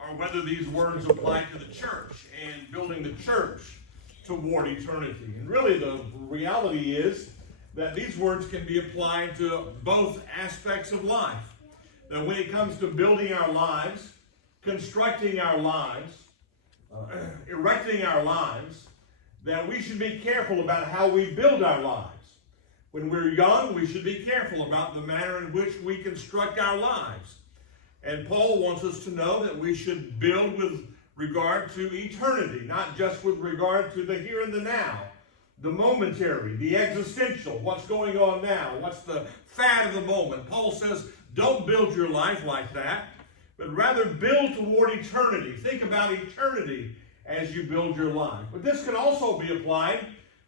or whether these words apply to the church and building the church toward eternity. And really the reality is that these words can be applied to both aspects of life. That when it comes to building our lives, constructing our lives, erecting our lives, that we should be careful about how we build our lives. When we're young, we should be careful about the manner in which we construct our lives. And Paul wants us to know that we should build with regard to eternity, not just with regard to the here and the now, the momentary, the existential, what's going on now, what's the fad of the moment. Paul says, don't build your life like that, but rather build toward eternity. Think about eternity as you build your life. But this can also be applied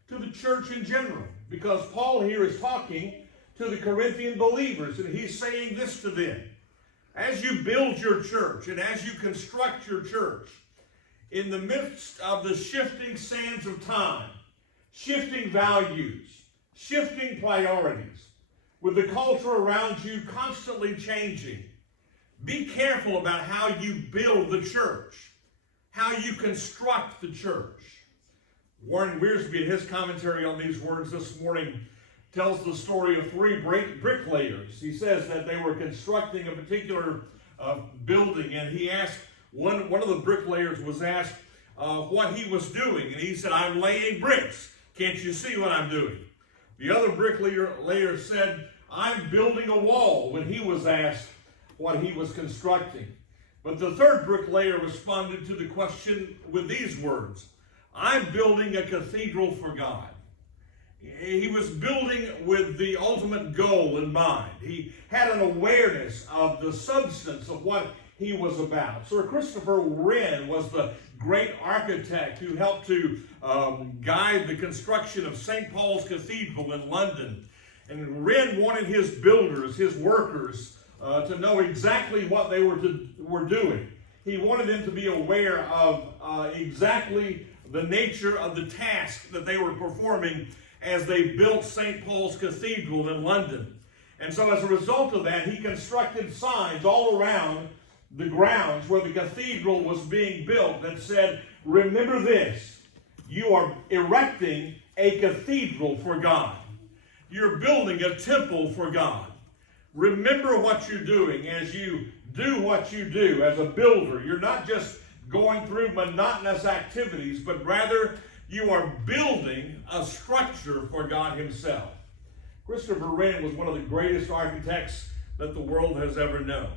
to the church in general, because Paul here is talking to the Corinthian believers, and he's saying this to them. As you build your church and as you construct your church, in the midst of the shifting sands of time, shifting values, shifting priorities, with the culture around you constantly changing, be careful about how you build the church, how you construct the church. Warren Wiersbe, in his commentary on these words this morning, tells the story of three bricklayers. He says that they were constructing a particular building, and he asked, one of the bricklayers was asked what he was doing, and he said, I'm laying bricks. Can't you see what I'm doing? The other bricklayer said, I'm building a wall, when he was asked what he was constructing. But the third bricklayer responded to the question with these words, I'm building a cathedral for God. He was building with the ultimate goal in mind. He had an awareness of the substance of what he was about. Sir Christopher Wren was the great architect who helped to guide the construction of St. Paul's Cathedral in London. And Wren wanted his builders, his workers, to know exactly what they were doing. He wanted them to be aware of exactly the nature of the task that they were performing as they built St. Paul's Cathedral in London. And so as a result of that, he constructed signs all around the grounds where the cathedral was being built that said, remember this, you are erecting a cathedral for God. You're building a temple for God. Remember what you're doing as you do what you do as a builder. You're not just going through monotonous activities, but rather you are building a structure for God himself. Christopher Wren was one of the greatest architects that the world has ever known.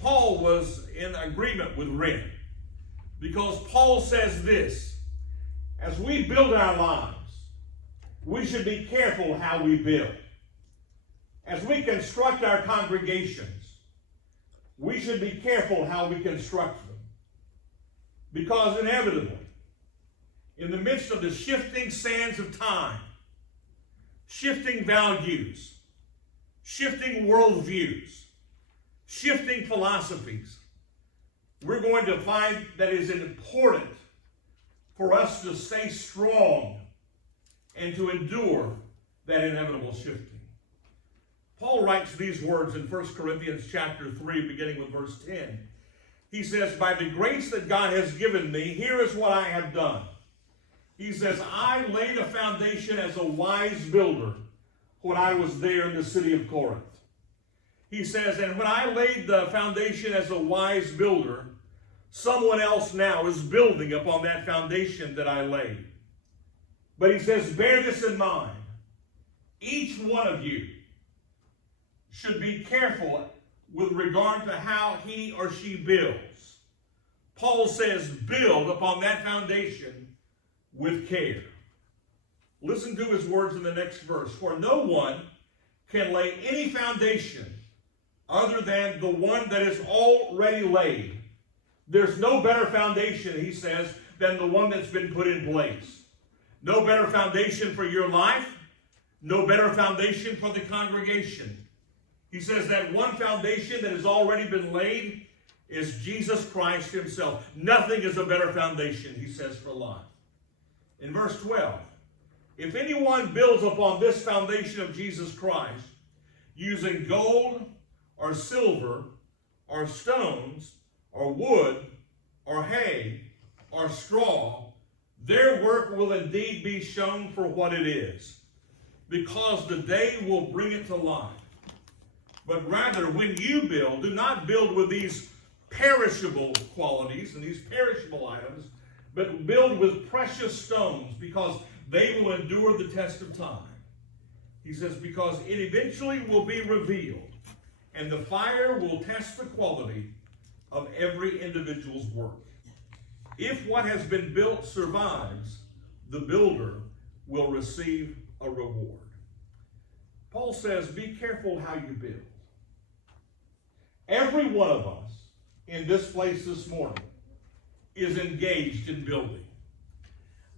Paul was in agreement with Wren, because Paul says this, as we build our lives, we should be careful how we build. As we construct our congregations, we should be careful how we construct them. Because inevitably, in the midst of the shifting sands of time, shifting values, shifting worldviews, shifting philosophies, we're going to find that it is important for us to stay strong and to endure that inevitable shifting. Paul writes these words in 1 Corinthians chapter 3, beginning with verse 10. He says, by the grace that God has given me, here is what I have done. He says, I laid a foundation as a wise builder when I was there in the city of Corinth. He says, and when I laid the foundation as a wise builder, someone else now is building upon that foundation that I laid. But he says, bear this in mind. Each one of you should be careful with regard to how he or she builds. Paul says, build upon that foundation with care. Listen to his words in the next verse. For no one can lay any foundation other than the one that is already laid. There's no better foundation, he says, than the one that's been put in place. No better foundation for your life. No better foundation for the congregation. He says that one foundation that has already been laid is Jesus Christ himself. Nothing is a better foundation, he says, for life. In verse 12, if anyone builds upon this foundation of Jesus Christ, using gold or silver or stones or wood, or hay, or straw, their work will indeed be shown for what it is, because the day will bring it to light. But rather, when you build, do not build with these perishable qualities and these perishable items, but build with precious stones, because they will endure the test of time. He says, because it eventually will be revealed, and the fire will test the quality of every individual's work. If what has been built survives, the builder will receive a reward. Paul says, be careful how you build. Every one of us in this place this morning is engaged in building.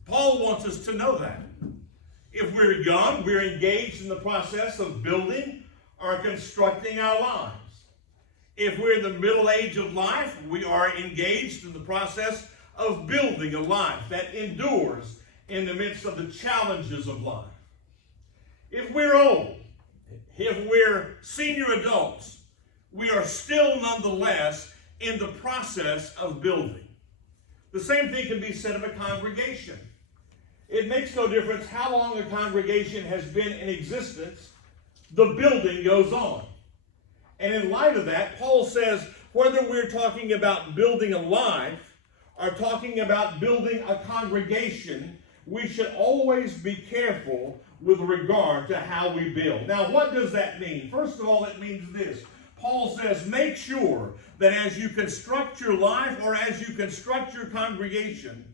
Paul wants us to know that. If we're young, we're engaged in the process of building or constructing our lives. If we're in the middle age of life, we are engaged in the process of building a life that endures in the midst of the challenges of life. If we're old, if we're senior adults, we are still nonetheless in the process of building. The same thing can be said of a congregation. It makes no difference how long a congregation has been in existence, the building goes on. And in light of that, Paul says, whether we're talking about building a life or talking about building a congregation, we should always be careful with regard to how we build. Now, what does that mean? First of all, it means this. Paul says, make sure that as you construct your life or as you construct your congregation,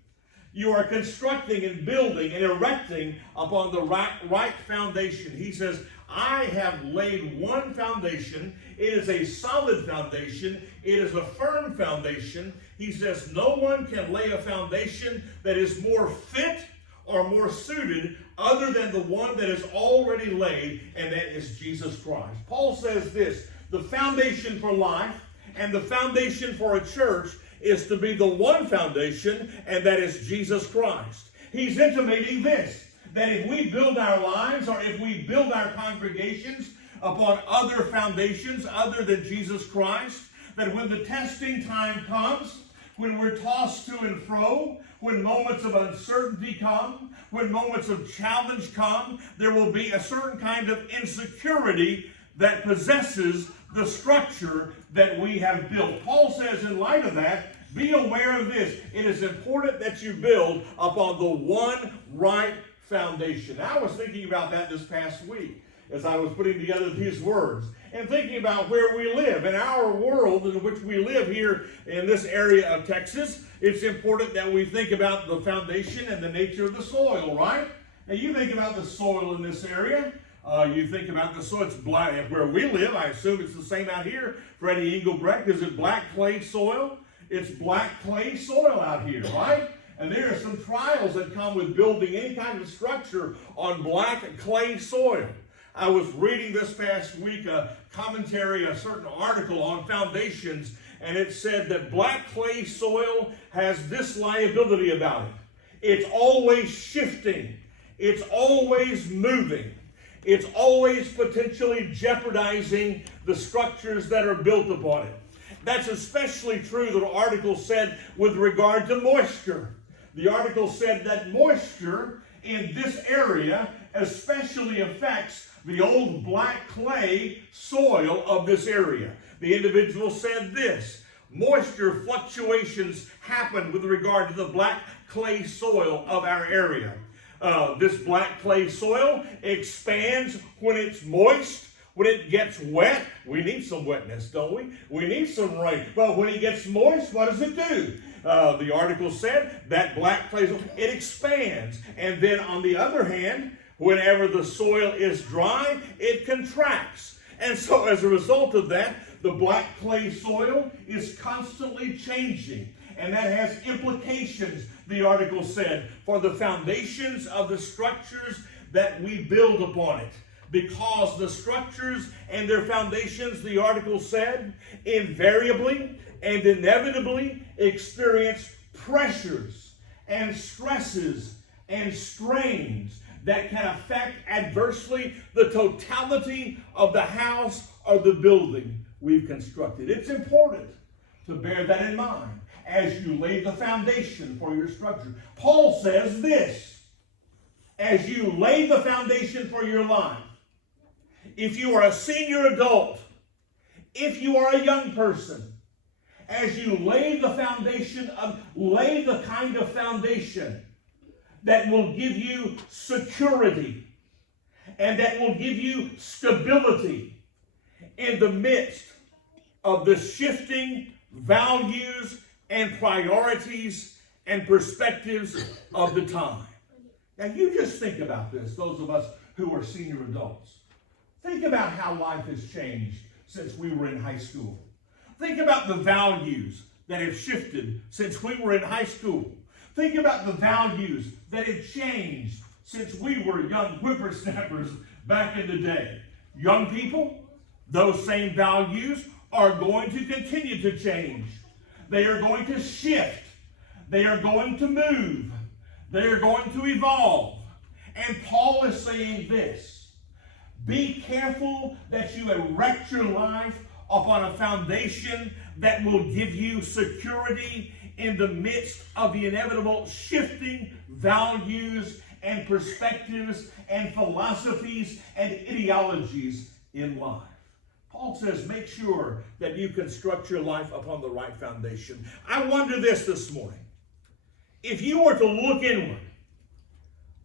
you are constructing and building and erecting upon the right foundation. He says, I have laid one foundation. It is a solid foundation. It is a firm foundation. He says, no one can lay a foundation that is more fit or more suited other than the one that is already laid, and that is Jesus Christ. Paul says this, the foundation for life and the foundation for a church is to be the one foundation, and that is Jesus Christ. He's intimating this, that if we build our lives or if we build our congregations upon other foundations other than Jesus Christ, that when the testing time comes, when we're tossed to and fro, when moments of uncertainty come, when moments of challenge come, there will be a certain kind of insecurity that possesses the structure that we have built. Paul says in light of that, be aware of this. It is important that you build upon the one right foundation. Now, I was thinking about that this past week as I was putting together these words and thinking about where we live. In our world in which we live here in this area of Texas, it's important that we think about the foundation and the nature of the soil, right? Now, you think about the soil in this area. You think about the soil, it's black. Where we live, I assume it's the same out here. Freddie Engelbrecht, is it black clay soil? It's black clay soil out here, right? And there are some trials that come with building any kind of structure on black clay soil. I was reading this past week a commentary, a certain article on foundations, and it said that black clay soil has this liability about it. It's always shifting. It's always moving. It's always potentially jeopardizing the structures that are built upon it. That's especially true, the article said, with regard to moisture. The article said that moisture in this area especially affects the old black clay soil of this area. The individual said this, moisture fluctuations happen with regard to the black clay soil of our area. This black clay soil expands when it's moist. When it gets wet, we need some wetness, don't we? We need some rain. But when it gets moist, what does it do? The article said that black clay soil, it expands. And then on the other hand, whenever the soil is dry, it contracts. And so as a result of that, the black clay soil is constantly changing. And that has implications, the article said, for the foundations of the structures that we build upon it. Because the structures and their foundations, the article said, invariably and inevitably experience pressures and stresses and strains that can affect adversely the totality of the house or the building we've constructed. It's important to bear that in mind as you lay the foundation for your structure. Paul says this, as you lay the foundation for your life, if you are a senior adult, if you are a young person, as you lay the kind of foundation that will give you security and that will give you stability in the midst of the shifting values and priorities and perspectives of the time. Now you just think about this, those of us who are senior adults. Think about how life has changed since we were in high school. Think about the values that have shifted since we were in high school. Think about the values that have changed since we were young whippersnappers back in the day. Young people, those same values are going to continue to change. They are going to shift. They are going to move. They are going to evolve. And Paul is saying this: be careful that you erect your life upon a foundation that will give you security in the midst of the inevitable shifting values and perspectives and philosophies and ideologies in life. Paul says, make sure that you construct your life upon the right foundation. I wonder this morning. If you were to look inward,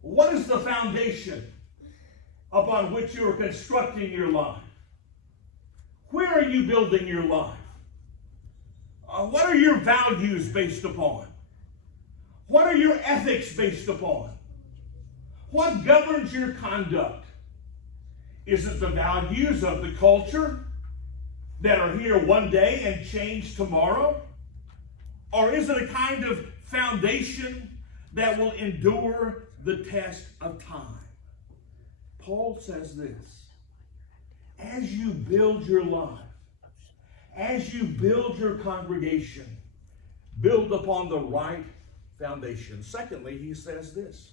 what is the foundation upon which you are constructing your life? Where are you building your life? What are your values based upon? What are your ethics based upon? What governs your conduct? Is it the values of the culture that are here one day and change tomorrow? Or is it a kind of foundation that will endure the test of time? Paul says this: as you build your life, as you build your congregation, build upon the right foundation. Secondly, he says this: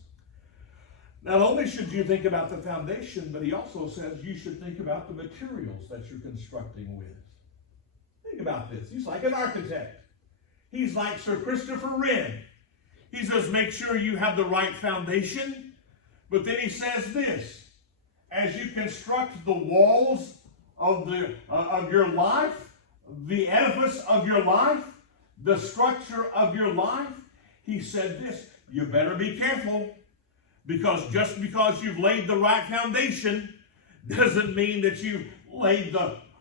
not only should you think about the foundation, but he also says you should think about the materials that you're constructing with. Think about this. He's like an architect. He's like Sir Christopher Wren. He says, make sure you have the right foundation. But then he says this: as you construct the walls of your life, the edifice of your life, the structure of your life, he said this: you better be careful, because just because you've laid the right foundation doesn't mean that you've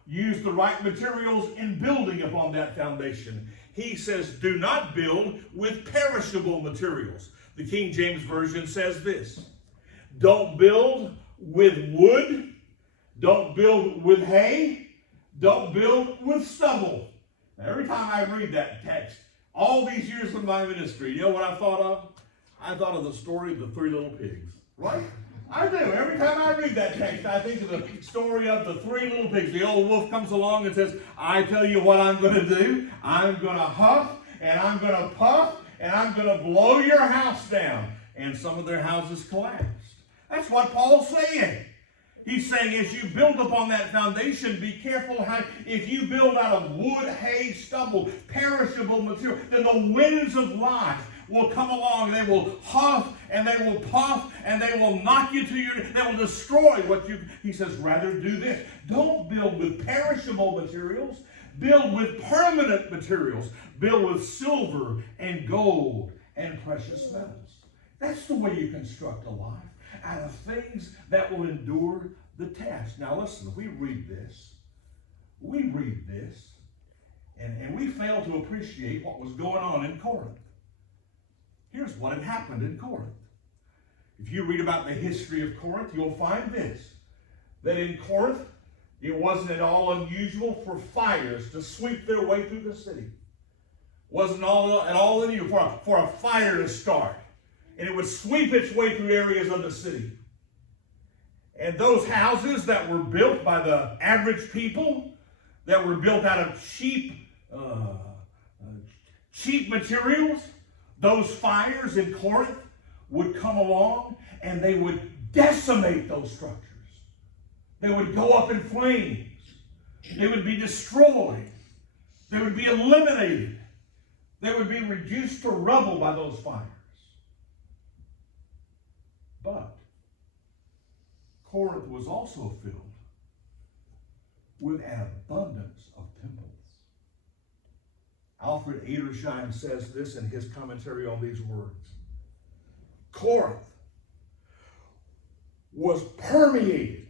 used the right materials in building upon that foundation. He says, do not build with perishable materials. The King James Version says this: don't build with wood, don't build with hay, don't build with stubble. Now, every time I read that text, all these years of my ministry, you know what I thought of? I thought of the story of the three little pigs, right? I do. Every time I read that text, I think of the story of the three little pigs. The old wolf comes along and says, I tell you what I'm going to do. I'm going to huff, and I'm going to puff, and I'm going to blow your house down. And some of their houses collapsed. That's what Paul's saying. He's saying, as you build upon that foundation, be careful how, if you build out of wood, hay, stubble, perishable material, then the winds of life will come along. They will huff and they will puff and they will knock you to they will destroy what you, he says, rather do this. Don't build with perishable materials. Build with permanent materials. Build with silver and gold and precious metals. That's the way you construct a life, out of things that will endure the test. Now listen, we read this, and we fail to appreciate what was going on in Corinth. Here's what had happened in Corinth. If you read about the history of Corinth, you'll find this: that in Corinth, it wasn't at all unusual for fires to sweep their way through the city. Wasn't at all unusual for a fire to start, and it would sweep its way through areas of the city. And those houses that were built by the average people, that were built out of cheap materials, those fires in Corinth would come along and they would decimate those structures. They would go up in flames. They would be destroyed. They would be eliminated. They would be reduced to rubble by those fires. But Corinth was also filled with an abundance of temples. Alfred Edersheim says this in his commentary on these words. Corinth was permeated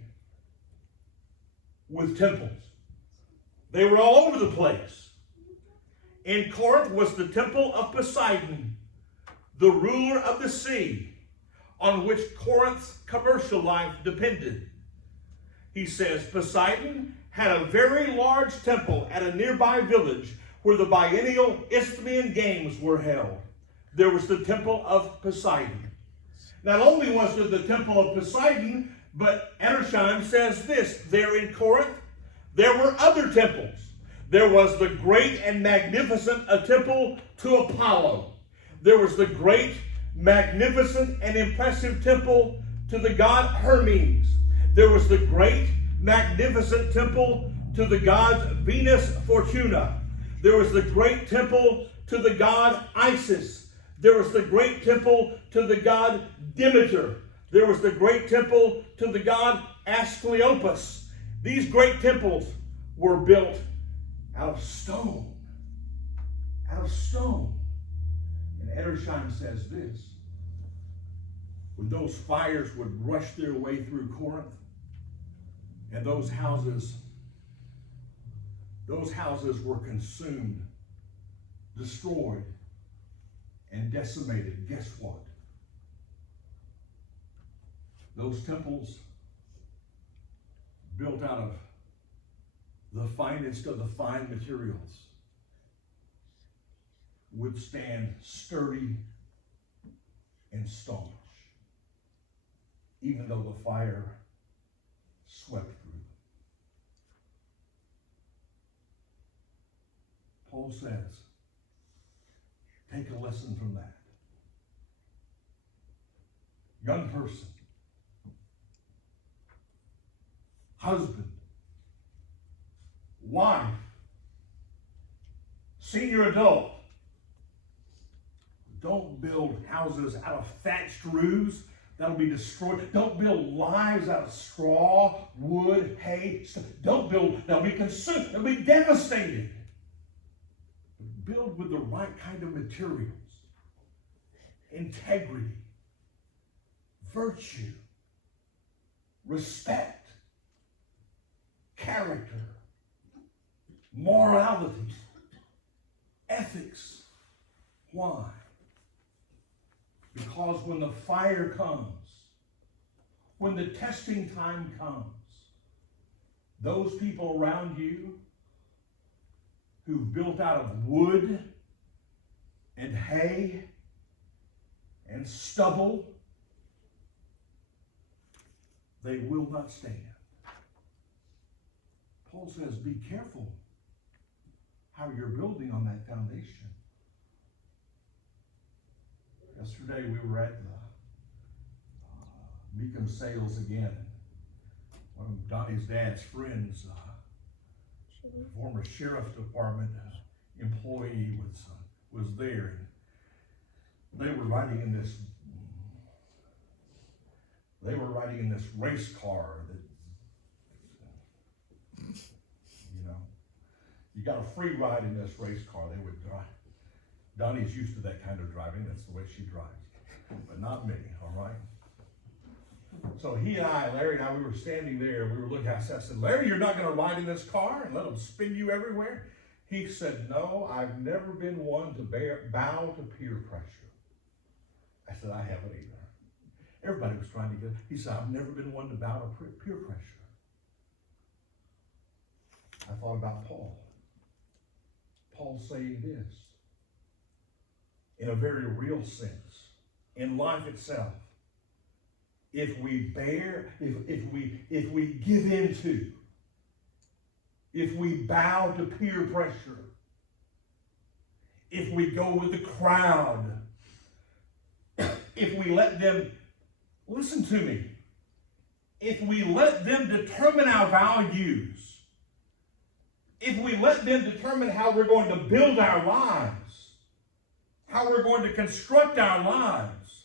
with temples. They were all over the place. In Corinth was the temple of Poseidon, the ruler of the sea, on which Corinth's commercial life depended. He says Poseidon had a very large temple at a nearby village where the biennial Isthmian Games were held. There was the temple of Poseidon. Not only was there the temple of Poseidon, but Edersheim says this, there in Corinth, there were other temples. There was the great and magnificent temple to Apollo. There was the great, magnificent, and impressive temple to the god Hermes. There was the great, magnificent temple to the gods Venus Fortuna. There was the great temple to the god Isis. There was the great temple to the god Demeter. There was the great temple to the god Asclepius. These great temples were built out of stone. Out of stone. And Edersheim says this. When those fires would rush their way through Corinth, and those houses were consumed, destroyed, and decimated. Guess what? Those temples built out of the finest of the fine materials would stand sturdy and staunch, even though the fire swept through them. Paul says, take a lesson from that. Young person, husband, wife, senior adult, don't build houses out of thatched roofs that'll be destroyed. Don't build lives out of straw, wood, hay. Don't build, they'll be consumed, they'll be devastated. Build with the right kind of materials. Integrity, virtue, respect, character, morality, ethics. Why? Because when the fire comes, when the testing time comes, those people around you who've built out of wood and hay and stubble, they will not stand. Paul says, be careful how you're building on that foundation. Yesterday we were at the Beacon Sales again. One of Donnie's dad's friends, former sheriff's department employee, was there. And they were riding in this race car that, you got a free ride in this race car. They would drive. Donnie's used to that kind of driving. That's the way she drives. But not me, all right? So Larry and I, we were standing there. We were looking at it. I said, Larry, you're not going to ride in this car and let them spin you everywhere? He said, no, I've never been one to bow to peer pressure. I said, I haven't either. Everybody was trying to get, he said, I've never been one to bow to peer pressure. I thought about Paul. Paul's saying this, in a very real sense, in life itself, if we give into, if we bow to peer pressure, if we go with the crowd, if we let them, listen to me, if we let them determine our values, if we let them determine how we're going to build our lives, how we're going to construct our lives,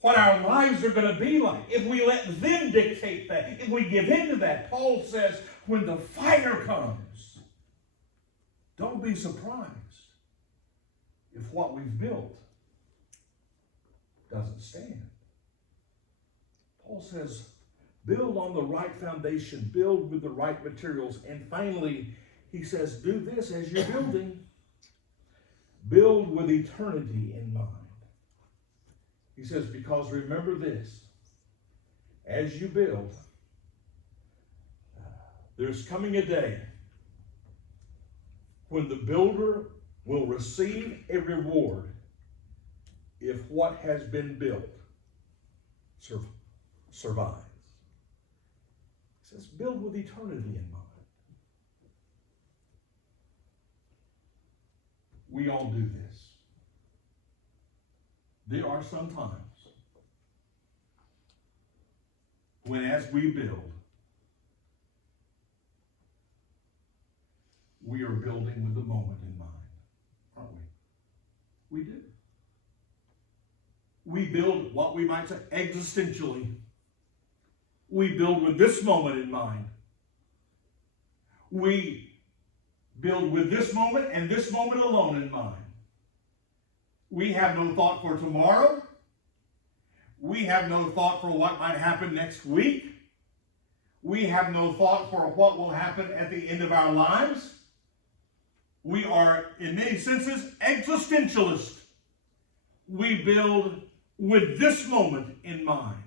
what our lives are going to be like, if we let them dictate that, if we give in to that, Paul says, when the fire comes, don't be surprised if what we've built doesn't stand. Paul says, build on the right foundation, build with the right materials, and finally, he says, do this as you're building. Build with eternity in mind. He says, because remember this, as you build, there's coming a day when the builder will receive a reward if what has been built survives. He says, build with eternity in mind. We all do this. There are some times when, as we build, we are building with the moment in mind, aren't we? We do. We build what we might say existentially. We build with this moment in mind. We build with this moment and this moment alone in mind. We have no thought for tomorrow. We have no thought for what might happen next week. We have no thought for what will happen at the end of our lives. We are, in many senses, existentialists. We build with this moment in mind.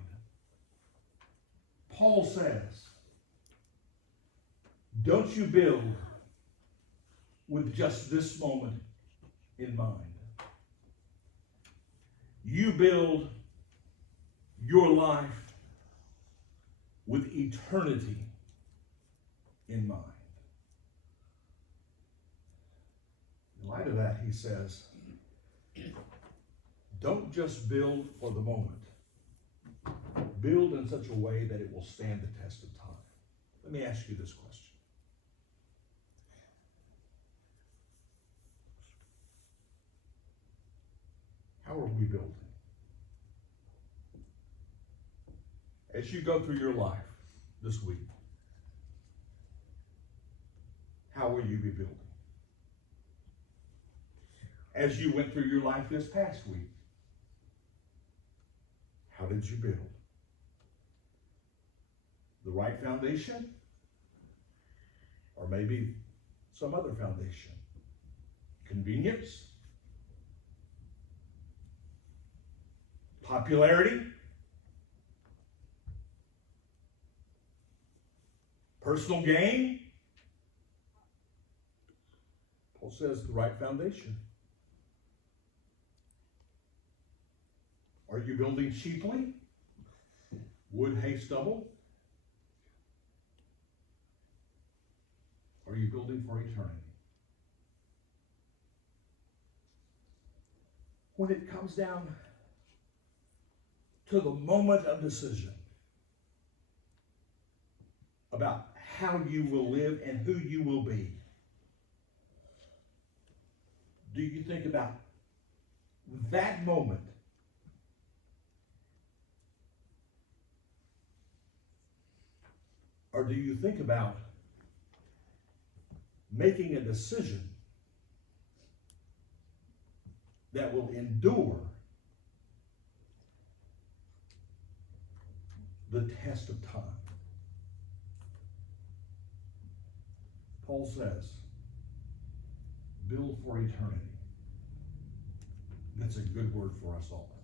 Paul says, don't you build with just this moment in mind. You build your life with eternity in mind. In light of that, he says, don't just build for the moment. Build in such a way that it will stand the test of time. Let me ask you this question. How are we building? As you go through your life this week, how will you be building? As you went through your life this past week, how did you build? The right foundation? Or maybe some other foundation? Convenience? Popularity? Personal gain? Paul says the right foundation. Are you building cheaply? Wood, hay, stubble? Or are you building for eternity? When it comes down to the moment of decision about how you will live and who you will be, do you think about that moment? Or do you think about making a decision that will endure the test of time? Paul says, build for eternity. That's a good word for us all.